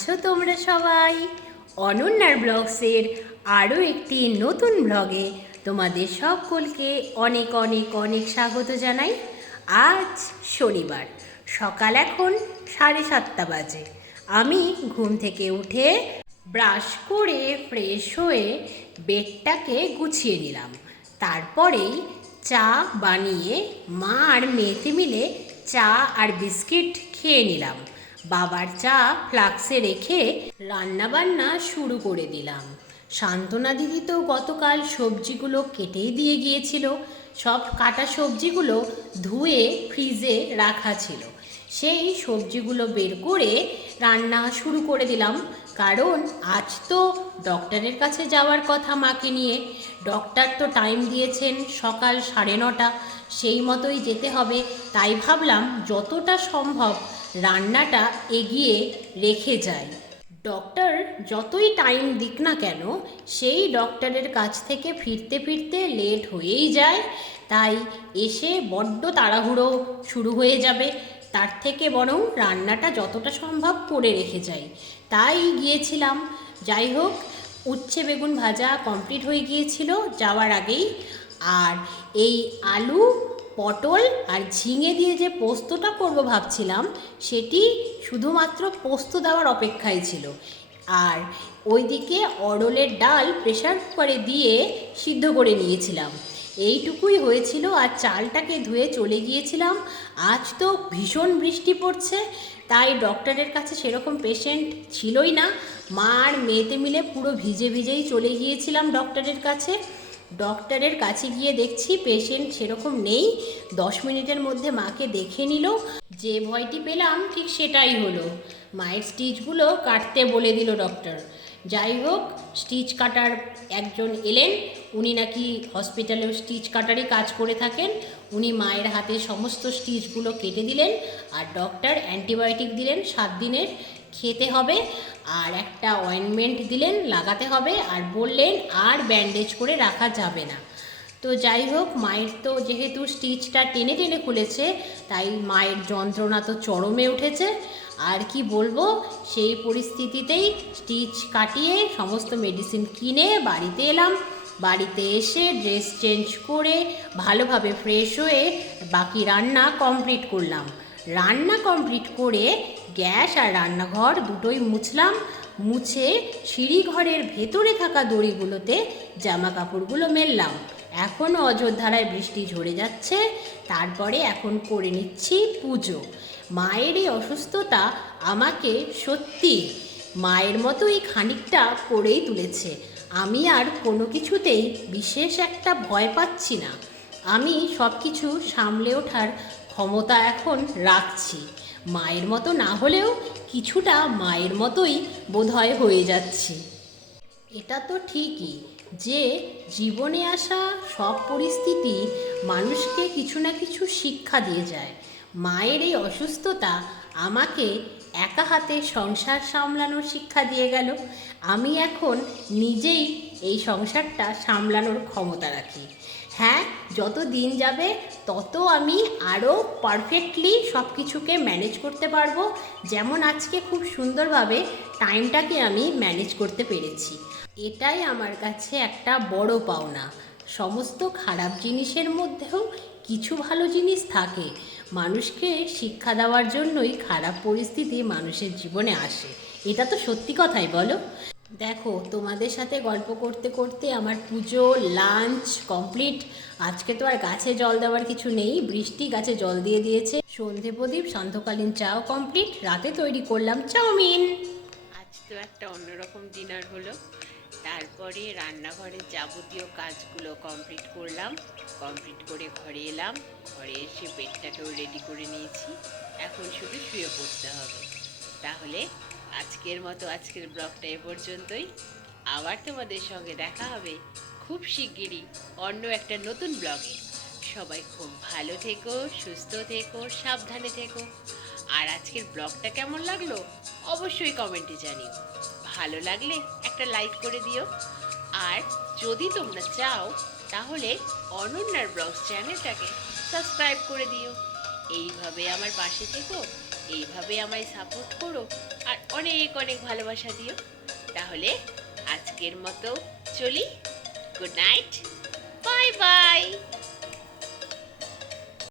আছো তোমরা সবাই। অনন্যার ব্লগসের আরও একটি নতুন ব্লগে তোমাদের সকলকে অনেক অনেক অনেক স্বাগত জানাই। আজ শনিবার, সকাল এখন সাড়ে সাতটা বাজে। আমি ঘুম থেকে উঠে ব্রাশ করে ফ্রেশ হয়ে বেডটাকে গুছিয়ে নিলাম। তারপরেই চা বানিয়ে মা আর মেয়েতে মিলে চা আর বিস্কিট খেয়ে নিলাম। বাবার চা ফ্লাক্সে রেখে রান্নাবান্না শুরু করে দিলাম। শান্তনা দিদি তো গতকাল সবজিগুলো কেটেই দিয়ে গিয়েছিল। সব কাটা সবজিগুলো ধুয়ে ফ্রিজে রাখা ছিল। সেই সবজিগুলো বের করে রান্না শুরু করে দিলাম। কারণ আজ তো ডক্টরের কাছে যাওয়ার কথা মাকে নিয়ে। ডক্টর তো টাইম দিয়েছেন সকাল সাড়ে নটা। সেই মতোই যেতে হবে। তাই ভাবলাম যতটা সম্ভব রান্নাটা এগিয়ে রেখে যাই ডক্টর যতই টাইম দিক না কেন, সেই ডক্টরের কাছ থেকে ফিরতে ফিরতে লেট হয়েই যায়। তাই এসে বড্ড তাড়াহুড়ো শুরু হয়ে যাবে। তার থেকে বরং রান্নাটা যতটা সম্ভব করে রেখে যাই তাই গিয়েছিলাম। যাই হোক, উচ্ছে বেগুন ভাজা কমপ্লিট হয়ে গিয়েছিল, যাওয়ার আগেই। আর এই আলু পটল আর ঝিঙে দিয়ে যে পোস্তটা করব ভাবছিলাম, সেটি শুধুমাত্র পোস্ত দেওয়ার অপেক্ষায় ছিল। আর ওইদিকে অড়লের ডাল প্রেশার কুকারে দিয়ে সিদ্ধ করে নিয়েছিলাম। এইটুকুই হয়েছিল আর চালটাকে ধুয়ে চলে গিয়েছিলাম। আজ তো ভীষণ বৃষ্টি পড়ছে, তাই ডক্টরের কাছে সেরকম পেশেন্ট ছিলই না। মা আর মেয়েতে মিলে পুরো ভিজে ভিজেই চলে গিয়েছিলাম ডক্টরের কাছে। ডক্টরের কাছে গিয়ে দেখছি পেশেন্ট সেরকম নেই। দশ মিনিটের মধ্যে মাকে দেখে নিল। যে ভয়টি পেলাম, ঠিক সেটাই হলো। মায়ের স্টিচগুলো কাটতে বলে দিল ডক্টর। যাই হোক, স্টিচ কাটার একজন এলেন। উনি নাকি হসপিটালেও স্টিচ কাটারই কাজ করে থাকেন। উনি মায়ের হাতে সমস্ত স্টিচগুলো কেটে দিলেন আর ডক্টর অ্যান্টিবায়োটিক দিলেন সাত দিনের। খেতে হবে আর একটা অয়েনমেন্ট দিলেন, লাগাতে হবে আর বললেন আর ব্যান্ডেজ করে রাখা যাবে না। তো যাই হোক, মায়ের তো যেহেতু স্টিচটা টেনে টেনে খুলেছে, তাই মায়ের যন্ত্রণা তো চরমে উঠেছে। আর কি বলব, সেই পরিস্থিতিতেই স্টিচ কাটিয়ে সমস্ত মেডিসিন কিনে বাড়িতে এলাম। বাড়িতে এসে ড্রেস চেঞ্জ করে ভালোভাবে ফ্রেশ হয়ে বাকি রান্না কমপ্লিট করলাম। রান্না কমপ্লিট করে গ্যাস আর রান্নাঘর দুটোই মুছলাম, মুছে সিঁড়িঘরের ভেতরে থাকা দড়িগুলোতে জামা কাপড়গুলো মেললাম। এখনও অযোধ্যারায় বৃষ্টি ঝরে যাচ্ছে, তারপরে এখন করে নিচ্ছি পুজো। মায়ের এই অসুস্থতা আমাকে সত্যি মায়ের মতোই খানিকটা করেই তুলেছে। আমি আর কোনো কিছুতেই বিশেষ একটা ভয় পাচ্ছি না। আমি সব কিছু সামলে ওঠার ক্ষমতা এখন রাখছি। মায়ের মতো না হলেও কিছুটা মায়ের মতোই বোধহয় হয়ে যাচ্ছি। এটা তো ঠিকই যে জীবনে আসা সব পরিস্থিতি মানুষকে কিছু না কিছু শিক্ষা দিয়ে যায়। মায়ের এই অসুস্থতা আমাকে একা হাতে সংসার সামলানোর শিক্ষা দিয়ে গেল। আমি এখন নিজেই এই সংসারটা সামলানোর ক্ষমতা রাখি। হ্যাঁ যত দিন যাবে, তত আমি আরও পারফেক্টলি সব কিছুকে ম্যানেজ করতে পারব। যেমন আজকে খুব সুন্দরভাবে টাইমটাকে আমি ম্যানেজ করতে পেরেছি। এটাই আমার কাছে একটা বড় পাওনা। সমস্ত খারাপ জিনিসের মধ্যেও কিছু ভালো জিনিস থাকে। মানুষকে শিক্ষা দেওয়ার জন্যই খারাপ পরিস্থিতি মানুষের জীবনে আসে। এটা তো সত্যি কথাই, বলো? দেখো, তোমাদের সাথে গল্প করতে করতে আমার পুজো লাঞ্চ কমপ্লিট আজকে তো আর গাছে জল দেওয়ার কিছু নেই, বৃষ্টি গাছে জল দিয়ে দিয়েছে। সন্ধে প্রদীপ, সান্ধ্যকালীন চাও কমপ্লিট রাতে তৈরি করলাম চাউমিন। আজ তো একটা অন্যরকম ডিনার হলো। তারপরে রান্নাঘরের যাবতীয় কাজগুলো কমপ্লিট করলাম। কমপ্লিট করে ঘরে এলাম। ঘরে এসে বেডটাকেও রেডি করে নিয়েছি। এখন শুধু শুয়ে পড়তে হবে। তাহলে আজকের মতো আজকের ব্লগটা এ পর্যন্তই। আবার তোমাদের সঙ্গে দেখা হবে খুব শিগগিরই অন্য একটা নতুন ব্লগে। সবাই খুব ভালো থেকো, সুস্থ থেকো, সাবধানে থেকো। আর আজকের ব্লগটা কেমন লাগল অবশ্যই কমেন্টে জানিও। ভালো লাগলে একটা লাইক করে দিও। আর যদি তোমরা চাও, তাহলে অনন্যার ব্লগস চ্যানেলটাকে সাবস্ক্রাইব করে দিও। এইভাবে আমার পাশে থেকো, এইভাবে আমায় সাপোর্ট করো। আর অনেক অনেক ভালোবাসা দিও। তাহলে আজকের মতো চলি। Good night. Bye bye.